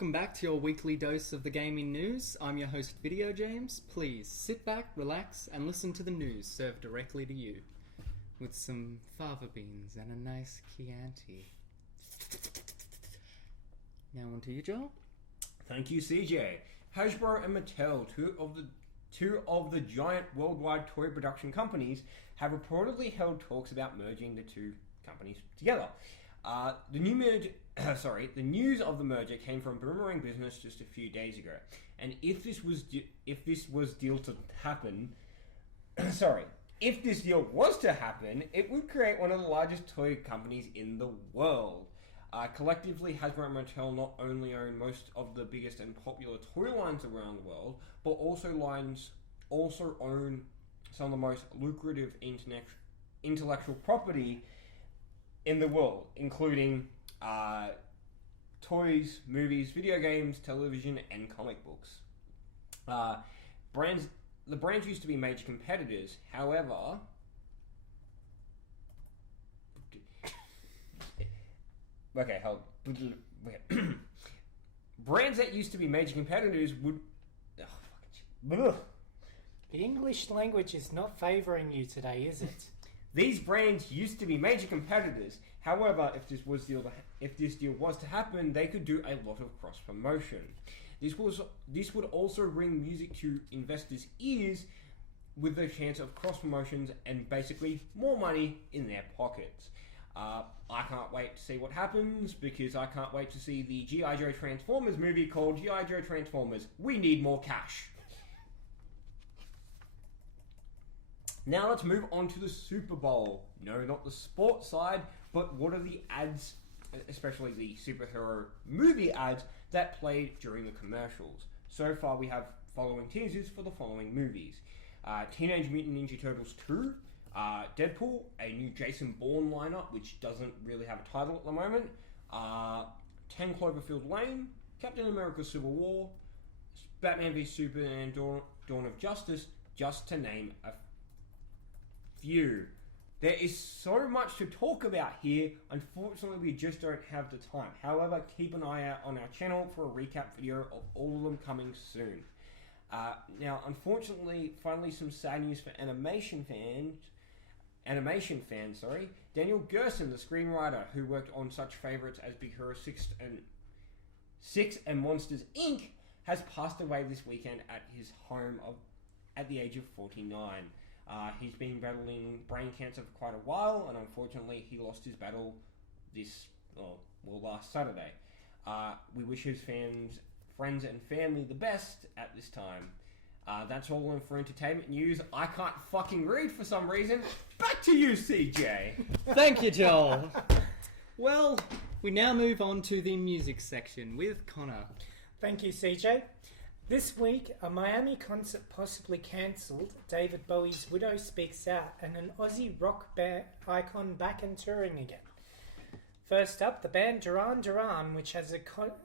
welcome back to your weekly dose of the gaming news. I'm your host, Video James. Please sit back, relax, and listen to the news served directly to you. With some fava beans and a nice Chianti. Now on to you, Joel. Thank you, CJ. Hasbro and Mattel, two of the giant worldwide toy production companies, have reportedly held talks about merging the two companies together. The news of the merger came from Boomerang Business just a few days ago, and if this deal was to happen, it would create one of the largest toy companies in the world. Collectively, Hasbro and Mattel not only own most of the biggest and popular toy lines around the world, but also own some of the most lucrative intellectual property in the world, including toys, movies, video games, television, and comic books. The brands used to be major competitors. However, brands that used to be major competitors would. The English language is not favouring you today, is it? These brands used to be major competitors. However, if this deal was to happen, they could do a lot of cross promotion. This would also bring music to investors' ears, with the chance of cross promotions and basically more money in their pockets. I can't wait to see what happens, because I can't wait to see the G.I. Joe Transformers movie called G.I. Joe Transformers: We Need More Cash. Now let's move on to the Super Bowl. No, not the sports side, but what are the ads, especially the superhero movie ads, that played during the commercials? So far we have following teasers for the following movies. Teenage Mutant Ninja Turtles 2, Deadpool, a new Jason Bourne lineup, which doesn't really have a title at the moment, 10 Cloverfield Lane, Captain America Civil War, Batman v Superman Dawn of Justice, just to name a few. There is so much to talk about here. Unfortunately, we just don't have the time. However, keep an eye out on our channel for a recap video of all of them coming soon. Now, unfortunately, finally some sad news for animation fans. Daniel Gerson, the screenwriter who worked on such favorites as Big Hero 6 and Monsters Inc., has passed away this weekend at his home at the age of 49. He's been battling brain cancer for quite a while, and unfortunately he lost his battle last Saturday. We wish his friends and family the best at this time. That's all for entertainment news. I can't fucking read for some reason. Back to you, CJ. Thank you, Joel. Well, we now move on to the music section with Connor. Thank you, CJ. This week, a Miami concert possibly cancelled, David Bowie's widow speaks out, and an Aussie rock icon back and touring again. First up, the band Duran Duran, which has a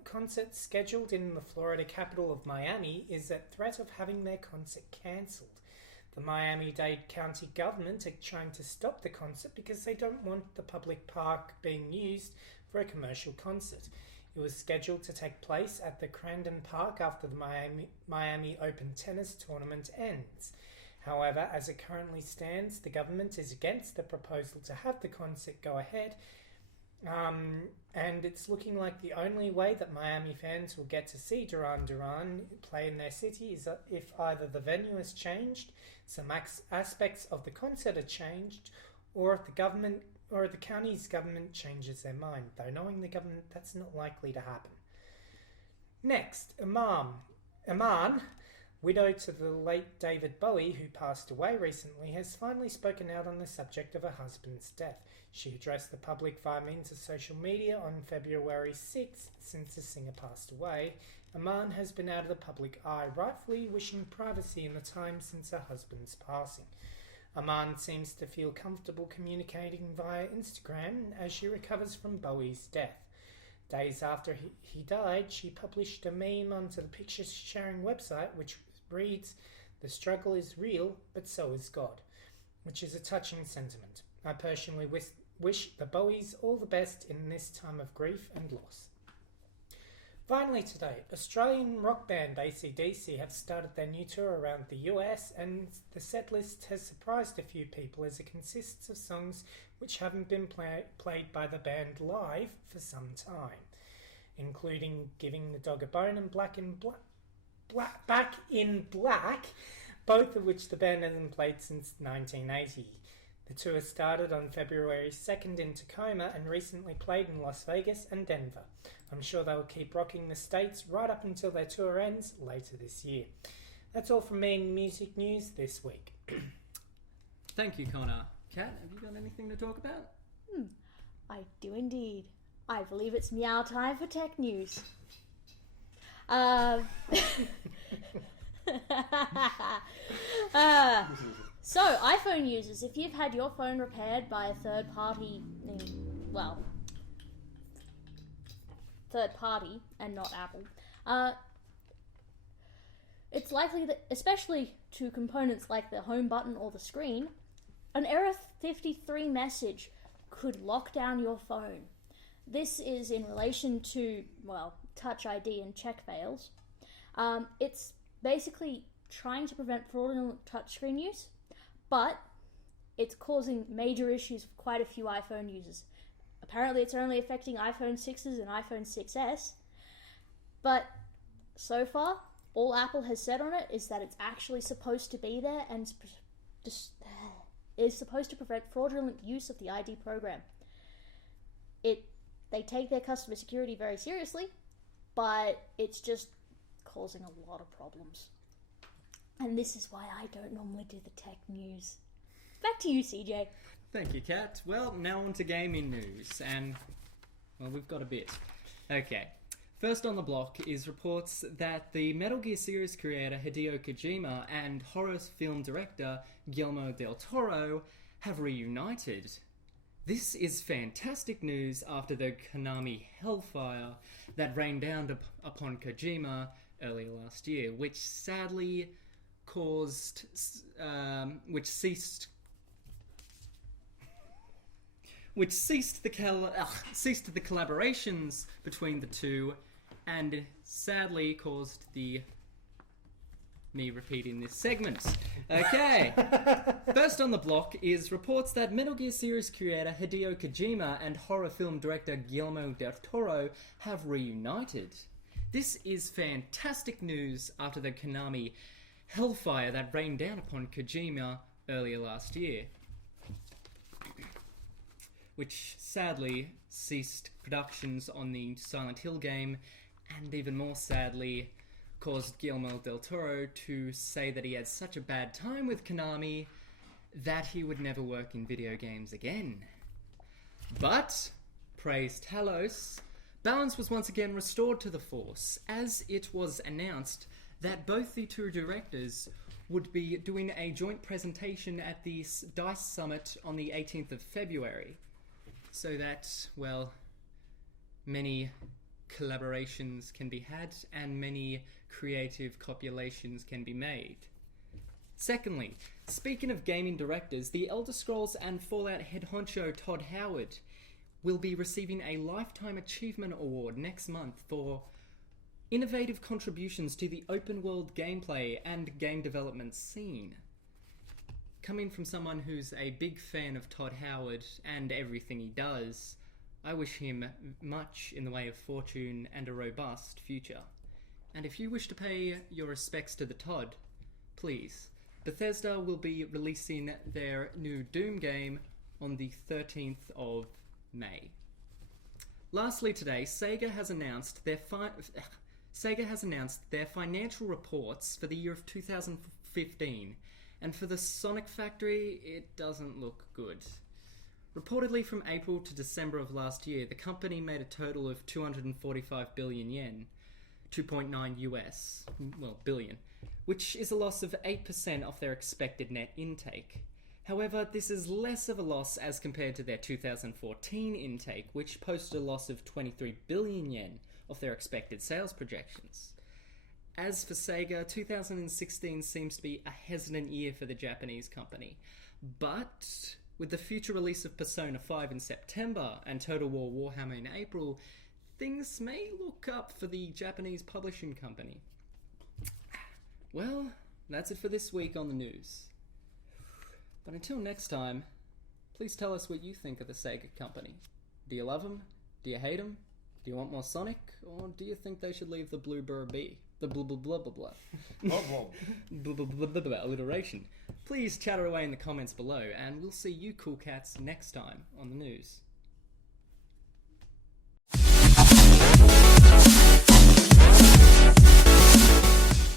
concert scheduled in the Florida capital of Miami, is at threat of having their concert cancelled. The Miami-Dade County government are trying to stop the concert because they don't want the public park being used for a commercial concert. It was scheduled to take place at the Crandon Park after the Miami Open tennis tournament ends. However, as it currently stands, the government is against the proposal to have the concert go ahead, and it's looking like the only way that Miami fans will get to see Duran Duran play in their city is if either the venue has changed, some aspects of the concert are changed, or if the county's government changes their mind. Though knowing the government, that's not likely to happen. Next, Iman, widow to the late David Bowie, who passed away recently, has finally spoken out on the subject of her husband's death. She addressed the public via means of social media on February 6th. Since the singer passed away, Iman has been out of the public eye, rightfully wishing privacy in the time since her husband's passing. Iman seems to feel comfortable communicating via Instagram as she recovers from Bowie's death. Days after he died, she published a meme onto the picture-sharing website which reads, "The struggle is real, but so is God," which is a touching sentiment. I personally wish the Bowies all the best in this time of grief and loss. Finally today, Australian rock band ACDC have started their new tour around the US, and the set list has surprised a few people as it consists of songs which haven't been played by the band live for some time, including Giving the Dog a Bone and Back in Black, both of which the band hasn't played since 1980. The tour started on February 2nd in Tacoma and recently played in Las Vegas and Denver. I'm sure they will keep rocking the States right up until their tour ends later this year. That's all from me in music news this week. Thank you, Connor. Kat, have you got anything to talk about? I do indeed. I believe it's meow time for tech news. So, iPhone users, if you've had your phone repaired by a third party and not Apple, it's likely that, especially to components like the home button or the screen, an error 53 message could lock down your phone. This is in relation to, Touch ID and check fails. It's basically trying to prevent fraudulent touchscreen use, but it's causing major issues for quite a few iPhone users. Apparently it's only affecting iPhone 6s and iPhone 6s, but so far, all Apple has said on it is that it's actually supposed to be there and is supposed to prevent fraudulent use of the ID program. They take their customer security very seriously, but it's just causing a lot of problems. And this is why I don't normally do the tech news. Back to you, CJ. Thank you, Kat. Well, now on to gaming news, and, we've got a bit. Okay. First on the block is reports that the Metal Gear series creator Hideo Kojima and horror film director Guillermo del Toro have reunited. This is fantastic news after the Konami hellfire that rained down upon Kojima earlier last year, which sadly ceased the collaborations between the two, and sadly caused me repeating this segment. Okay. First on the block is reports that Metal Gear series creator Hideo Kojima and horror film director Guillermo del Toro have reunited. This is fantastic news after the Konami hellfire that rained down upon Kojima earlier last year, which sadly ceased productions on the Silent Hill game, and even more sadly caused Guillermo del Toro to say that he had such a bad time with Konami that he would never work in video games again. But, praise Talos, balance was once again restored to the Force, as it was announced that both the two directors would be doing a joint presentation at the DICE Summit on the 18th of February, so that, many collaborations can be had and many creative copulations can be made. Secondly, speaking of gaming directors, the Elder Scrolls and Fallout head honcho Todd Howard will be receiving a Lifetime Achievement Award next month for innovative contributions to the open world gameplay and game development scene. Coming from someone who's a big fan of Todd Howard and everything he does, I wish him much in the way of fortune and a robust future. And if you wish to pay your respects to the Todd, please. Bethesda will be releasing their new Doom game on the 13th of May. Lastly today, Sega has announced their financial reports for the year of 2015, and for the Sonic Factory, it doesn't look good. Reportedly from April to December of last year, the company made a total of 245 billion yen, 2.9 billion, which is a loss of 8% of their expected net intake. However, this is less of a loss as compared to their 2014 intake, which posted a loss of 23 billion yen of their expected sales projections. As for Sega, 2016 seems to be a hesitant year for the Japanese company, but with the future release of Persona 5 in September and Total War Warhammer in April, things may look up for the Japanese publishing company. Well, that's it for this week on the news. But until next time, please tell us what you think of the Sega company. Do you love them? Do you hate them? Do you want more Sonic? Or do you think they should leave the blue burr be? The blah blah blah blah blah. Oh, well. Blah blah blah blah blah alliteration. Please chatter away in the comments below, and we'll see you cool cats next time on the news.